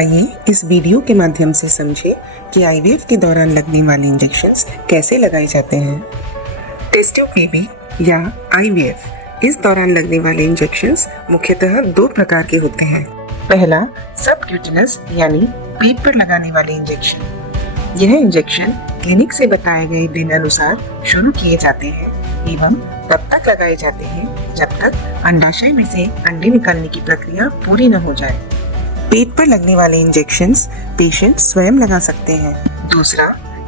आइए इस वीडियो के माध्यम से समझें कि आईवीएफ के दौरान लगने वाले इंजेक्शंस कैसे लगाए जाते हैं। टेस्ट ट्यूब बेबी या आईवीएफ इस दौरान लगने वाले इंजेक्शंस मुख्यतः दो प्रकार के होते हैं। पहला सबक्यूटेनस यानी पेट पर लगाने वाले इंजेक्शन। यह इंजेक्शन क्लिनिक से बताए गए दिन अनुसार शुरू किए जाते हैं एवं तब तक लगाए जाते हैं जब तक अंडाशय में से अंडे निकालने की प्रक्रिया पूरी न हो जाए। पेट पर लगने वाले इंजेक्शंस पेशेंट स्वयं लगा सकते हैं। दूसरा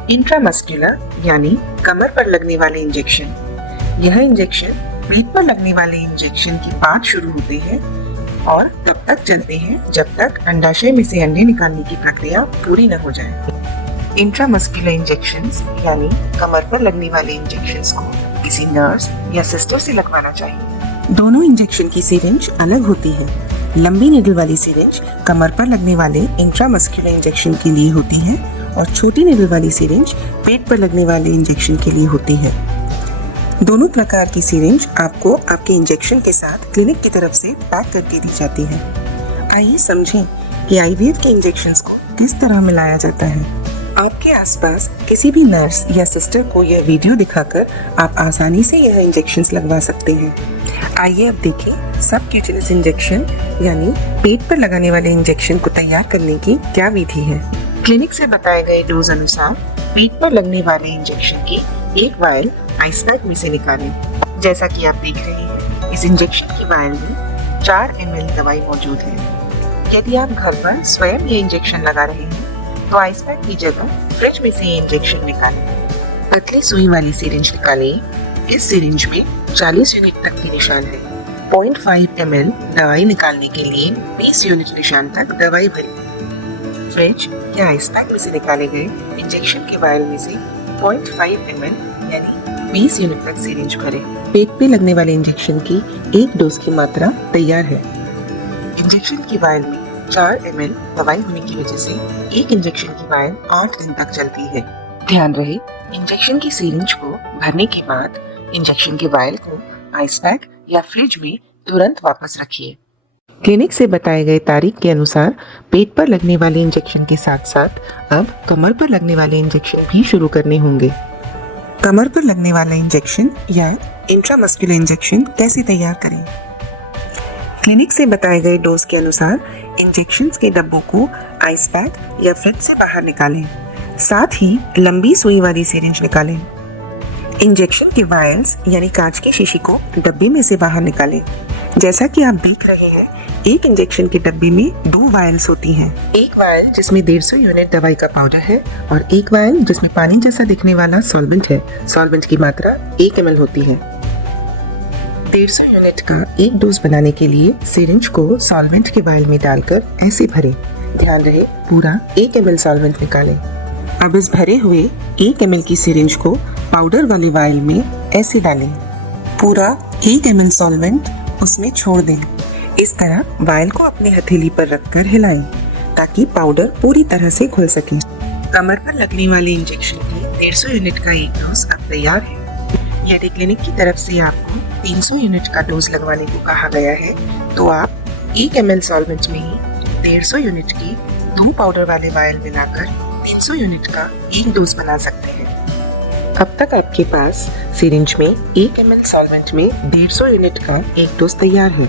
इंट्रामस्कुलर यानी कमर पर लगने वाले इंजेक्शन। यह इंजेक्शन पेट पर लगने वाले इंजेक्शन के बाद शुरू होते हैं और तब तक चलते हैं जब तक अंडाशय में से अंडे निकालने की प्रक्रिया पूरी न हो जाए। इंट्रामस्कुलर इंजेक्शंस यानी कमर पर लगने वाले इंजेक्शंस को किसी नर्स या सिस्टर से लगवाना चाहिए। दोनों इंजेक्शन की सिरिंज अलग होती है। लंबी निडल वाली सिरिंज कमर पर लगने वाले इंट्रामस्कुलर इंजेक्शन के लिए होती है और छोटी निडल वाली सिरिंज पेट पर लगने वाले इंजेक्शन के लिए होती है। दोनों प्रकार की सिरिंज आपको आपके इंजेक्शन के साथ क्लिनिक की तरफ से पैक करके दी जाती है। आइए समझें कि आईवीएफ के इंजेक्शंस को किस तरह मिलाया जाता है। आपके आसपास किसी भी नर्स या सिस्टर को यह वीडियो दिखाकर आप आसानी से यह इंजेक्शंस लगवा सकते हैं। आइए अब देखें सबक्यूटेनस इंजेक्शन यानी पेट पर लगाने वाले इंजेक्शन को तैयार करने की क्या विधि है। क्लिनिक से बताए गए डोज अनुसार पेट पर लगने वाले इंजेक्शन की एक वायल आइस पैक में से निकालें। जैसा कि आप देख रहे हैं, इस इंजेक्शन की वायल में 4 ml दवाई मौजूद है। यदि आप घर पर स्वयं ये इंजेक्शन लगा रहे हैं तो आइस पैक की जगह फ्रिज में से ये इंजेक्शन निकालें। पतली सुई वाली सिरिंज निकालें। इस सिरिंज में 40 यूनिट तक के निशान है। 0.5 ml दवाई निकालने के लिए 20 यूनिट निशान तक दवाई भरें। फ्रिज या आइस पैक में से निकाले गए इंजेक्शन के वायल में से 0.5 ml यानी 20 यूनिट तक सिरिंज भरें। पेट पे लगने वाले इंजेक्शन की एक डोज की मात्रा तैयार है। इंजेक्शन की वायल में 4 ml दवाई होने की वजह से एक इंजेक्शन की वायल 8 दिन तक चलती है। ध्यान रहे, इंजेक्शन की सिरिंज को भरने के बाद इंजेक्शन के वायल को आइस पैक या फ्रिज में तुरंत वापस रखिए। क्लिनिक से बताए गए तारीख के अनुसार पेट पर लगने वाले इंजेक्शन के साथ साथ अब कमर पर लगने वाले इंजेक्शन भी शुरू करने होंगे। कमर पर लगने वाला इंजेक्शन या इंट्रामस्कुलर इंजेक्शन कैसे तैयार करें। क्लिनिक से बताए गए डोज के अनुसार इंजेक्शंस के डब्बों को आइस पैक या फ्रिज से बाहर निकालें। साथ ही लंबी सुई वाली सिरिंज निकालें। इंजेक्शन के वायल्स यानी कांच की शीशी को डब्बे में से बाहर निकालें। जैसा कि आप देख रहे हैं, एक इंजेक्शन के डब्बे में 2 वायल्स होती हैं। एक वायल जिसमें 150 यूनिट दवाई का पाउडर है और एक वायल जिसमें पानी जैसा दिखने वाला सॉल्वेंट है। सॉल्वेंट की मात्रा 1 ml होती है। 150 यूनिट का एक डोज बनाने के लिए सिरिंज को सॉल्वेंट के वायल में डालकर ऐसे भरें। ध्यान रहे, पूरा 1 ml सॉल्वेंट निकालें। अब इस भरे हुए 1 ml की सिरिंज को पाउडर वाले वायल में ऐसे डालें। पूरा 1 ml सॉल्वेंट उसमें छोड़ दें। इस तरह वायल को अपनी हथेली पर रखकर हिलाएं ताकि पाउडर पूरी तरह से घुल सके। कमर पर लगने वाले इंजेक्शन की 150 यूनिट का एक डोज अब तैयार है। यदि क्लिनिक की तरफ से आपको 300 यूनिट का डोज लगवाने को कहा गया है तो आप 1 ml सॉल्वेंट में ही 150 यूनिट की 2 पाउडर वाले वायल मिलाकर 300 यूनिट का एक डोज बना सकते हैं। अब तक आपके पास सिरिंज में 1 ml सॉल्वेंट में 150 यूनिट का एक डोज तैयार है।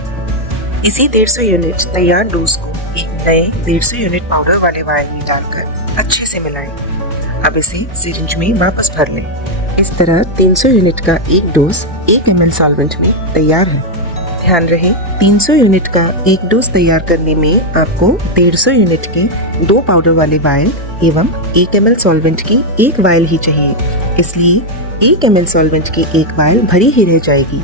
इसी 150 यूनिट तैयार डोज को एक नए 150 यूनिट पाउडर वाले वायल में डालकर अच्छे से मिलाएं। अब इसे सिरिंज में वापस भर लें। इस तरह 300 यूनिट का एक डोज 1 ml सॉल्वेंट में तैयार है। ध्यान रहे, 300 यूनिट का एक डोज तैयार करने में आपको 150 यूनिट के 2 पाउडर वाले वायल एवं 1 ml सॉल्वेंट की एक वायल ही चाहिए। इसलिए 1 ml सॉल्वेंट की एक वायल भरी ही रह जाएगी।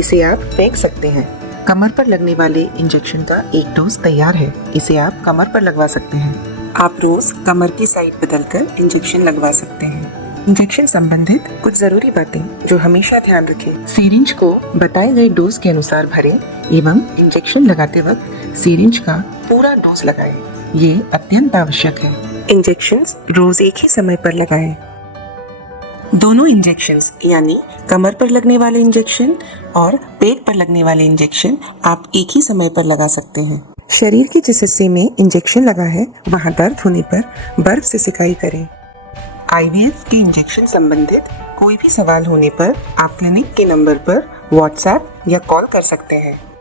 इसे आप फेंक सकते हैं। कमर पर लगने वाले इंजेक्शन का एक डोज तैयार है। इसे आप कमर पर लगवा सकते हैं। आप रोज कमर की साइड बदलकर इंजेक्शन लगवा सकते हैं। इंजेक्शन संबंधित कुछ जरूरी बातें जो हमेशा ध्यान रखें। सिरिंज को बताए गए डोज के अनुसार भरें एवं इंजेक्शन लगाते वक्त सिरिंज का पूरा डोज लगाएं। ये अत्यंत आवश्यक है। इंजेक्शंस रोज एक ही समय पर लगाएं। दोनों इंजेक्शंस यानी कमर पर लगने वाले इंजेक्शन और पेट पर लगने वाले इंजेक्शन आप एक ही समय पर लगा सकते हैं। शरीर के जिस हिस्से में इंजेक्शन लगा है वहां दर्द होने पर बर्फ से सिकाई करें। आईवीएफ के इंजेक्शन संबंधित कोई भी सवाल होने पर आप क्लिनिक के नंबर पर व्हाट्सएप या कॉल कर सकते हैं।